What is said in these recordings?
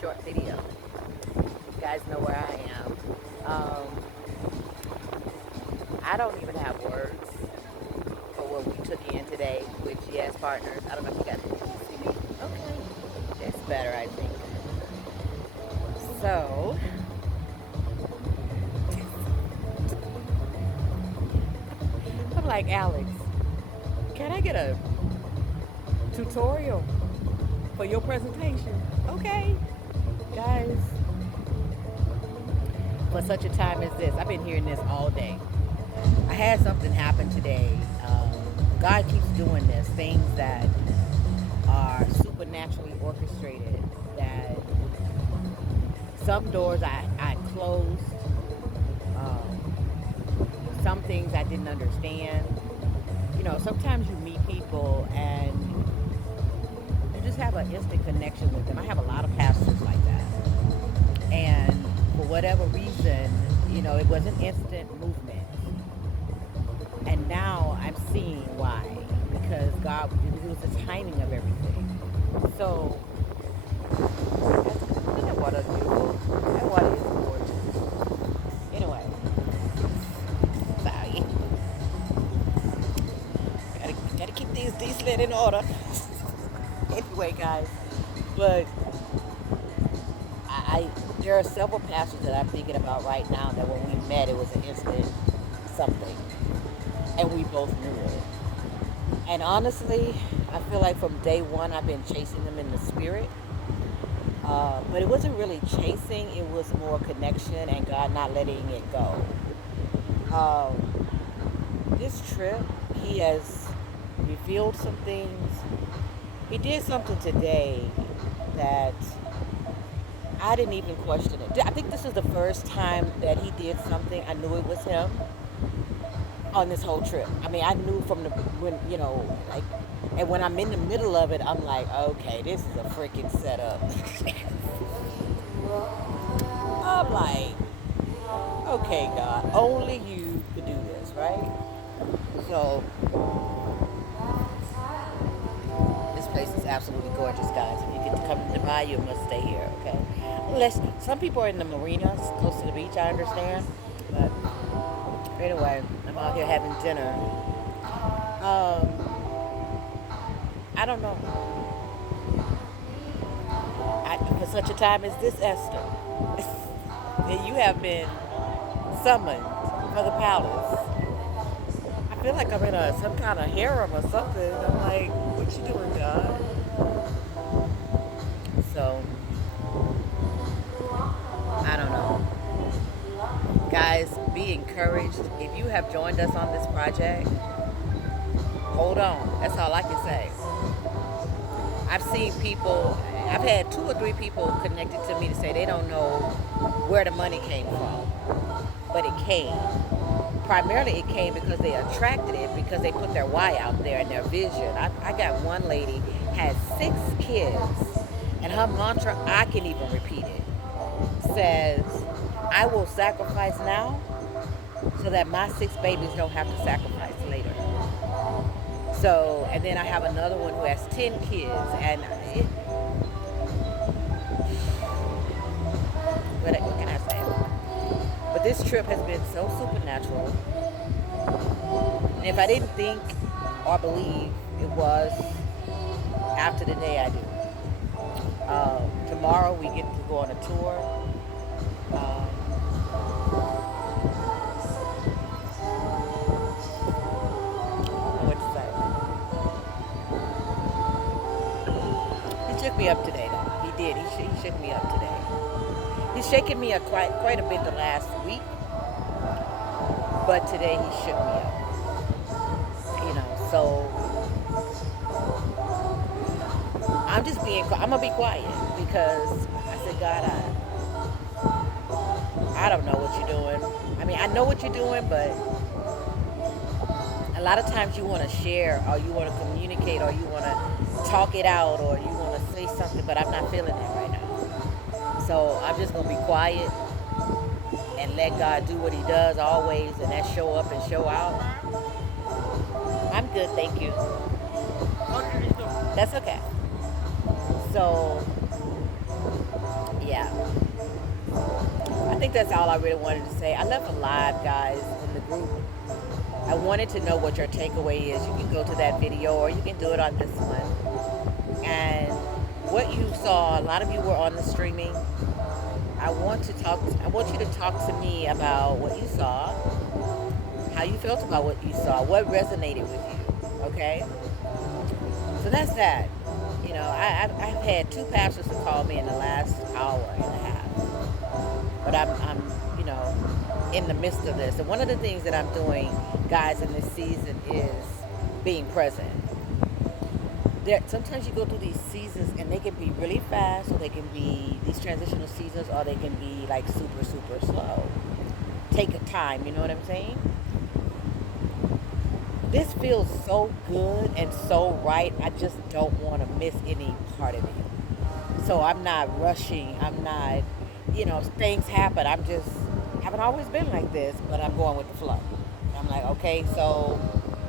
short video. You guys know where I am. I don't even have words for what we took in today with GS Partners. I don't know if you guys can see me. Okay. That's better, I think. So, I'm like, Alex, can I get a tutorial for your presentation? Okay, guys, for such a time as this, I've been hearing this all day. I had something happen today. God keeps doing this, things that are supernaturally orchestrated, that some doors I closed, some things I didn't understand. You know, sometimes you meet people and you just have an instant connection with them. I have a lot of pastors like that. And for whatever reason, you know, it was an instant movement. And now I'm seeing why. Because God, it was the timing of everything. So, isn't that water beautiful? That water is gorgeous. Anyway, sorry. Gotta keep these lit in order. Anyway, guys, but there are several pastors that I'm thinking about right now that when we met, it was an instant something, and we both knew it. And honestly, I feel like from day one, I've been chasing them in the spirit. But it wasn't really chasing, it was more connection and God not letting it go. This trip, He has revealed some things. He did something today that I didn't even question it. I think this is the first time that He did something. I knew it was Him on this whole trip. I mean, I knew from when, you know, like, and when I'm in the middle of it, I'm like, okay, this is a freaking setup. I'm like, okay, God, only You could do this, right? So, this place is absolutely gorgeous, guys. If you get to come to Dubai, you must stay here, okay? Unless, some people are in the marina, close to the beach, I understand. But, anyway, I'm out here having dinner. I don't know. For such a time as this, Esther, that you have been summoned for the palace. I feel like I'm in some kind of harem or something. I'm like, what you doing, God? So, I don't know. Guys, be encouraged. If you have joined us on this project, hold on. That's all I can say. I've seen people, I've had 2 or 3 people connected to me to say they don't know where the money came from. But it came. Primarily it came because they attracted it because they put their why out there and their vision. I got one lady, had 6 kids, and her mantra, I can even repeat it, says, I will sacrifice now so that my 6 babies don't have to sacrifice later. So, and then I have another one who has 10 kids, and what can I say? But this trip has been so supernatural. And if I didn't think or believe it was, after the day I do. Tomorrow we get to go on a tour. He shook me up today, though. He did. He shook me up today. He's shaken me up quite a bit the last week, but today he shook me up. You know, so I'm gonna be quiet because I said, God, I don't know what you're doing. I mean, I know what you're doing, but a lot of times you want to share or you want to communicate or you want to talk it out or you want to say something, but I'm not feeling that right now. So I'm just going to be quiet and let God do what He does always, and that's show up and show out. I'm good, thank you. That's okay. So yeah, I think that's all I really wanted to say. I left a live, guys, in the group. I wanted to know what your takeaway is. You can go to that video or you can do it on this one. And what you saw, a lot of you were on the streaming. I want you to talk to me about what you saw, how you felt about what you saw, what resonated with you. Okay? So that's that. You know, I've had two pastors who called me in the last hour and a half. But I'm, you know, in the midst of this. And one of the things that I'm doing, guys, in this season is being present. Sometimes you go through these seasons and they can be really fast, or they can be these transitional seasons, or they can be like super, super slow. Take a time, you know what I'm saying? This feels so good and so right. I just don't want to miss any part of it. So I'm not rushing. I'm not, you know, things happen. Haven't always been like this, but I'm going with the flow. I'm like, okay, so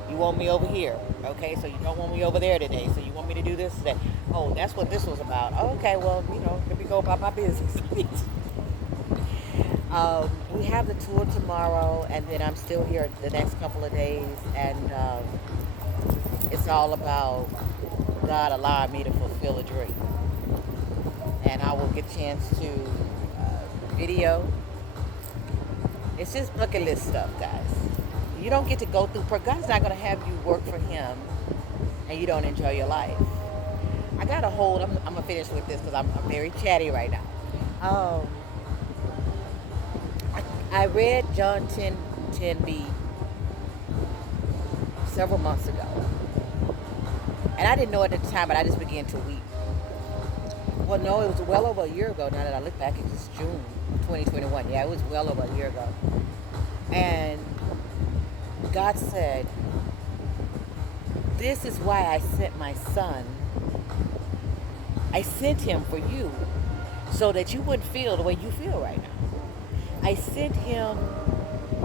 you want me over here. Okay, so you don't want me over there today. So you want me to do this today. Oh, that's what this was about. Oh, okay, well, you know, let me go about my business. We have the tour tomorrow, and then I'm still here the next couple of days, and it's all about God allowing me to fulfill a dream. And I will get a chance to video. It's just bucket list stuff, guys. You don't get to go through. God's not going to have you work for Him, and you don't enjoy your life. I got a hold. I'm going to finish with this because I'm very chatty right now. I read John 10:10b several months ago. And I didn't know it at the time, but I just began to weep. Well, no, it was well over a year ago. Now that I look back, it was June 2021. Yeah, it was well over a year ago. And God said, this is why I sent my son. I sent him for you so that you wouldn't feel the way you feel right now. I sent him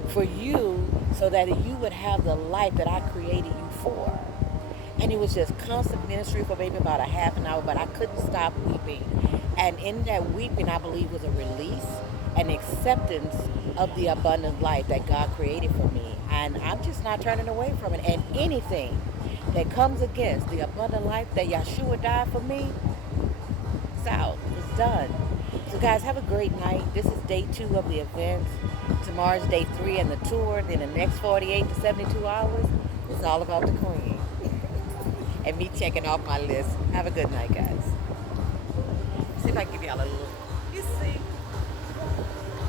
for you so that you would have the life that I created you for. And it was just constant ministry for maybe about a half an hour, but I couldn't stop weeping. And in that weeping, I believe, was a release and acceptance of the abundant life that God created for me. And I'm just not turning away from it. And anything that comes against the abundant life that Yeshua died for me, it's out. It's done. So guys, have a great night. This is day 2 of the event. Tomorrow's day 3 and the tour. Then the next 48 to 72 hours is all about the Queen. And me checking off my list. Have a good night, guys. See if I can give y'all a little